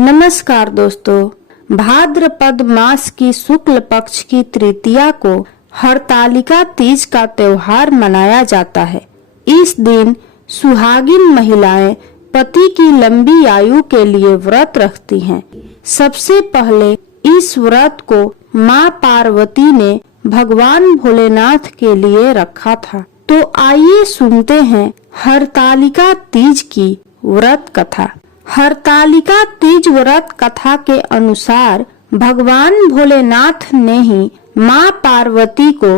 नमस्कार दोस्तों, भाद्रपद मास की शुक्ल पक्ष की तृतीया को हरतालिका तीज का त्योहार मनाया जाता है। इस दिन सुहागिन महिलाएं पति की लंबी आयु के लिए व्रत रखती हैं। सबसे पहले इस व्रत को माँ पार्वती ने भगवान भोलेनाथ के लिए रखा था। तो आइए सुनते हैं हरतालिका तीज की व्रत कथा। हरतालिका तीज व्रत कथा के अनुसार भगवान भोलेनाथ ने ही माँ पार्वती को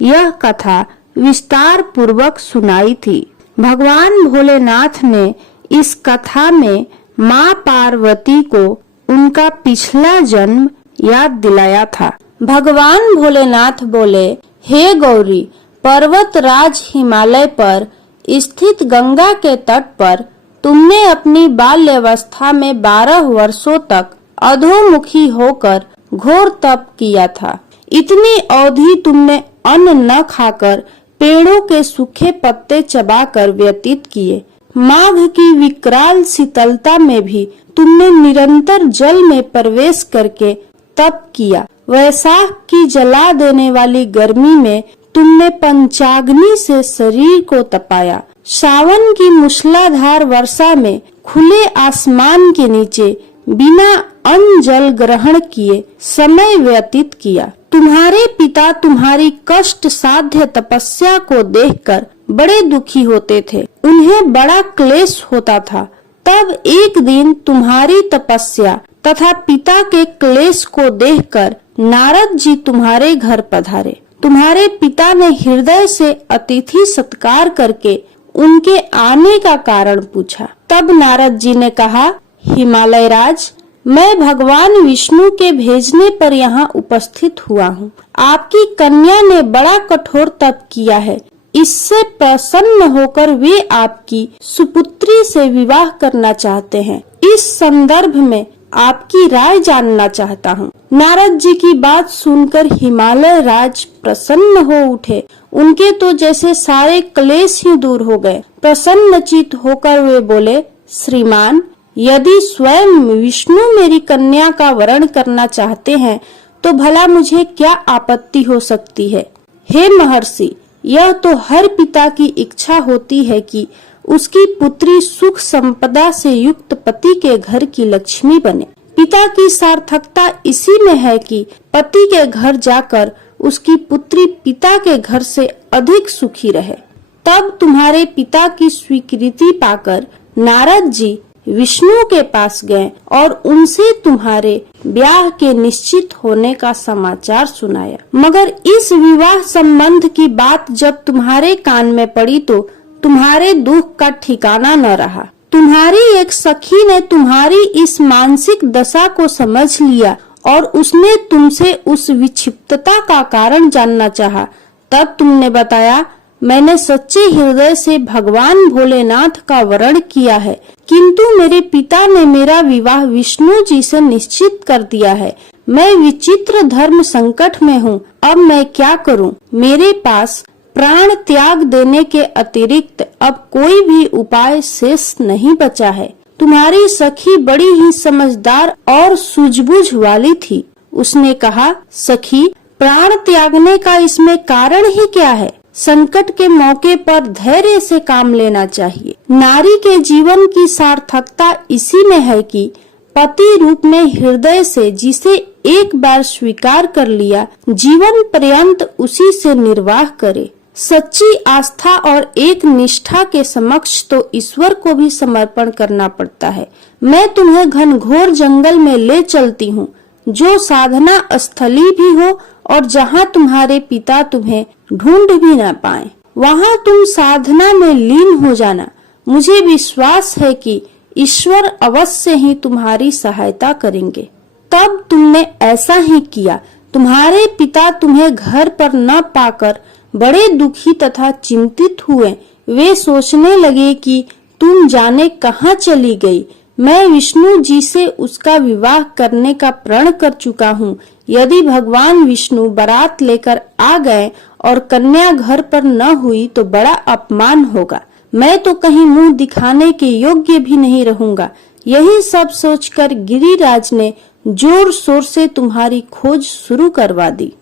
यह कथा विस्तार पूर्वक सुनाई थी। भगवान भोलेनाथ ने इस कथा में माँ पार्वती को उनका पिछला जन्म याद दिलाया था। भगवान भोलेनाथ बोले, हे गौरी, पर्वत राज हिमालय पर स्थित गंगा के तट पर तुमने अपनी बाल्यावस्था में 12 वर्षों तक अधोमुखी होकर घोर तप किया था। इतनी अवधि तुमने अन्न न खाकर पेड़ों के सूखे पत्ते चबाकर व्यतीत किए। माघ की विकराल शीतलता में भी तुमने निरंतर जल में प्रवेश करके तप किया। वैशाख की जला देने वाली गर्मी में तुमने पंचाग्नि से शरीर को तपाया। सावन की मूसलाधार वर्षा में खुले आसमान के नीचे बिना अन्न जल ग्रहण किए समय व्यतीत किया। तुम्हारे पिता तुम्हारी कष्ट साध्य तपस्या को देखकर बड़े दुखी होते थे। उन्हें बड़ा क्लेश होता था। तब एक दिन तुम्हारी तपस्या तथा पिता के क्लेश को देखकर नारद जी तुम्हारे घर पधारे। तुम्हारे पिता ने हृदय से अतिथि सत्कार करके उनके आने का कारण पूछा। तब नारद जी ने कहा, हिमालय राज, मैं भगवान विष्णु के भेजने पर यहाँ उपस्थित हुआ हूँ। आपकी कन्या ने बड़ा कठोर तप किया है। इससे प्रसन्न होकर वे आपकी सुपुत्री से विवाह करना चाहते हैं। इस संदर्भ में आपकी राय जानना चाहता हूँ। नारद जी की बात सुनकर हिमालय राज प्रसन्न हो उठे। उनके तो जैसे सारे क्लेश ही दूर हो गए। प्रसन्नचित होकर वे बोले, श्रीमान, यदि स्वयं विष्णु मेरी कन्या का वरण करना चाहते हैं तो भला मुझे क्या आपत्ति हो सकती है। हे महर्षि, यह तो हर पिता की इच्छा होती है कि उसकी पुत्री सुख संपदा से युक्त पति के घर की लक्ष्मी बने। पिता की सार्थकता इसी में है कि पति के घर जाकर उसकी पुत्री पिता के घर से अधिक सुखी रहे। तब तुम्हारे पिता की स्वीकृति पाकर नारद जी विष्णु के पास गए और उनसे तुम्हारे ब्याह के निश्चित होने का समाचार सुनाया। मगर इस विवाह संबंध की बात जब तुम्हारे कान में पड़ी तो तुम्हारे दुख का ठिकाना न रहा। तुम्हारी एक सखी ने तुम्हारी इस मानसिक दशा को समझ लिया और उसने तुमसे उस विक्षिप्तता का कारण जानना चाहा। तब तुमने बताया, मैंने सच्चे हृदय से भगवान भोलेनाथ का वरण किया है, किंतु मेरे पिता ने मेरा विवाह विष्णु जी से निश्चित कर दिया है। मैं विचित्र धर्म संकट में हूँ। अब मैं क्या करूँ? मेरे पास प्राण त्याग देने के अतिरिक्त अब कोई भी उपाय शेष नहीं बचा है। तुम्हारी सखी बड़ी ही समझदार और सूझबूझ वाली थी। उसने कहा, सखी, प्राण त्यागने का इसमें कारण ही क्या है? संकट के मौके पर धैर्य से काम लेना चाहिए। नारी के जीवन की सार्थकता इसी में है कि पति रूप में हृदय से जिसे एक बार स्वीकार कर लिया, जीवन पर्यंत उसी से निर्वाह करे। सच्ची आस्था और एक निष्ठा के समक्ष तो ईश्वर को भी समर्पण करना पड़ता है। मैं तुम्हें घनघोर जंगल में ले चलती हूँ, जो साधना स्थली भी हो और जहाँ तुम्हारे पिता तुम्हें ढूंढ भी न पाए। वहाँ तुम साधना में लीन हो जाना। मुझे विश्वास है कि ईश्वर अवश्य ही तुम्हारी सहायता करेंगे। तब तुमने ऐसा ही किया। तुम्हारे पिता तुम्हें घर पर न पाकर बड़े दुखी तथा चिंतित हुए। वे सोचने लगे कि तुम जाने कहाँ चली गई। मैं विष्णु जी से उसका विवाह करने का प्रण कर चुका हूँ। यदि भगवान विष्णु बारात लेकर आ गए और कन्या घर पर न हुई तो बड़ा अपमान होगा। मैं तो कहीं मुंह दिखाने के योग्य भी नहीं रहूंगा। यही सब सोचकर गिरिराज ने जोर शोर से तुम्हारी खोज शुरू करवा दी।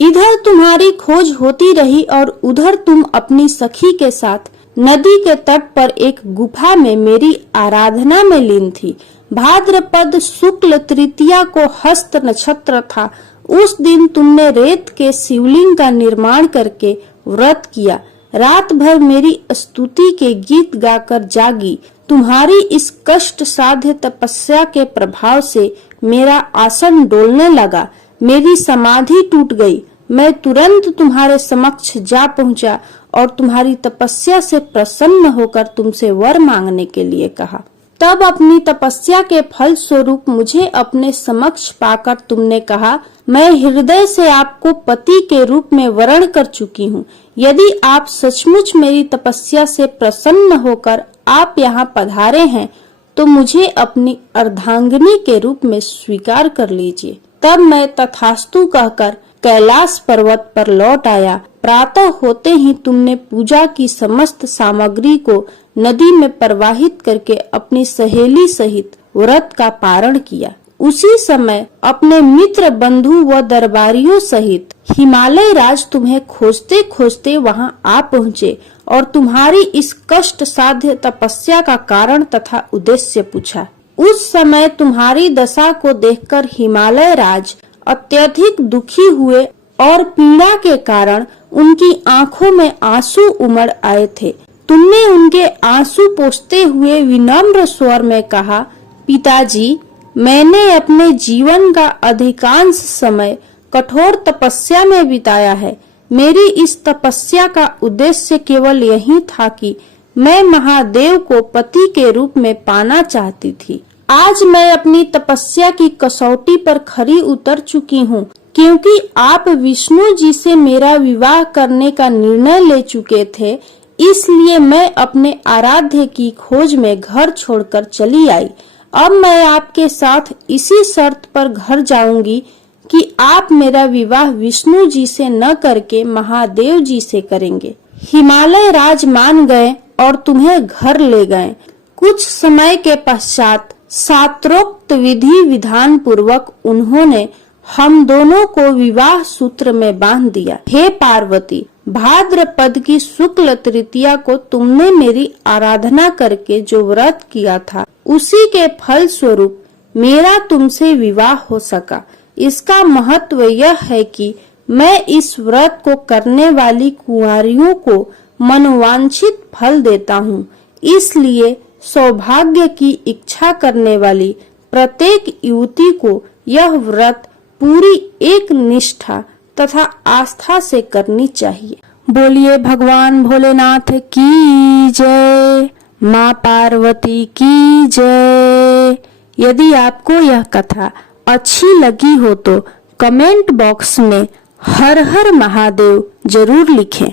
इधर तुम्हारी खोज होती रही और उधर तुम अपनी सखी के साथ नदी के तट पर एक गुफा में मेरी आराधना में लीन थी। भाद्रपद शुक्ल तृतीया को हस्त नक्षत्र था। उस दिन तुमने रेत के शिवलिंग का निर्माण करके व्रत किया। रात भर मेरी स्तुति के गीत गाकर जागी। तुम्हारी इस कष्ट साध्य तपस्या के प्रभाव से मेरा आसन डोलने लगा, मेरी समाधि टूट गई। मैं तुरंत तुम्हारे समक्ष जा पहुंचा और तुम्हारी तपस्या से प्रसन्न होकर तुमसे वर मांगने के लिए कहा। तब अपनी तपस्या के फल स्वरूप मुझे अपने समक्ष पाकर तुमने कहा, मैं हृदय से आपको पति के रूप में वरण कर चुकी हूँ। यदि आप सचमुच मेरी तपस्या से प्रसन्न होकर आप यहाँ पधारे हैं तो मुझे अपनी अर्धांगिनी के रूप में स्वीकार कर लीजिए। तब मैं तथास्तु कहकर कैलाश पर्वत पर लौट आया। प्रातः होते ही तुमने पूजा की समस्त सामग्री को नदी में प्रवाहित करके अपनी सहेली सहित व्रत का पारण किया। उसी समय अपने मित्र बंधु व दरबारियों सहित हिमालय राज तुम्हें खोजते खोजते वहां आ पहुँचे और तुम्हारी इस कष्ट साध्य तपस्या का कारण तथा उद्देश्य पूछा। उस समय तुम्हारी दशा को देखकर हिमालय राज अत्यधिक दुखी हुए और पीड़ा के कारण उनकी आंखों में आंसू उमड़ आए थे। तुमने उनके आंसू पोंछते हुए विनम्र स्वर में कहा, पिताजी, मैंने अपने जीवन का अधिकांश समय कठोर तपस्या में बिताया है। मेरी इस तपस्या का उद्देश्य केवल यही था कि मैं महादेव को पति के रूप में पाना चाहती थी। आज मैं अपनी तपस्या की कसौटी पर खरी उतर चुकी हूँ, क्योंकि आप विष्णु जी से मेरा विवाह करने का निर्णय ले चुके थे। इसलिए मैं अपने आराध्य की खोज में घर छोड़कर चली आई। अब मैं आपके साथ इसी शर्त पर घर जाऊंगी कि आप मेरा विवाह विष्णु जी से न करके महादेव जी से करेंगे। हिमालय राज मान गए और तुम्हें घर ले गए। कुछ समय के पश्चात शास्त्रोक्त विधि विधान पूर्वक उन्होंने हम दोनों को विवाह सूत्र में बांध दिया। हे पार्वती, भाद्रपद की शुक्ल तृतीया को तुमने मेरी आराधना करके जो व्रत किया था, उसी के फल स्वरूप मेरा तुमसे विवाह हो सका। इसका महत्व यह है कि मैं इस व्रत को करने वाली कुंवारियों को मनोवांछित फल देता हूँ। इसलिए सौभाग्य की इच्छा करने वाली प्रत्येक युवती को यह व्रत पूरी एक निष्ठा तथा आस्था से करनी चाहिए। बोलिए भगवान भोलेनाथ की जय, माँ पार्वती की जय। यदि आपको यह कथा अच्छी लगी हो तो कमेंट बॉक्स में हर हर महादेव जरूर लिखें।